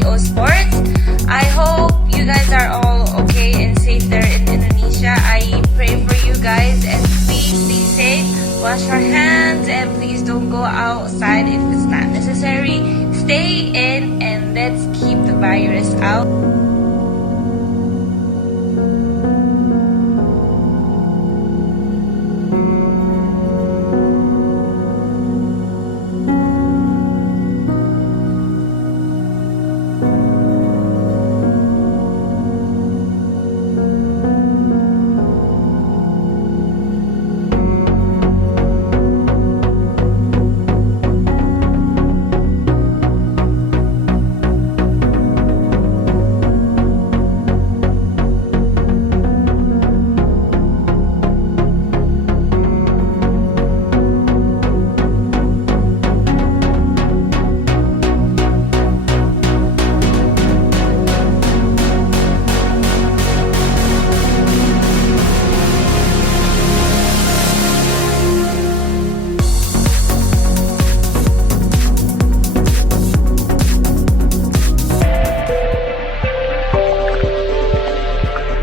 PO Sports. I hope you guys are all okay and safe there in Indonesia. I pray for you guys and please stay safe. Wash your hands and please don't go outside if it's not necessary. Stay in and let's keep the virus out.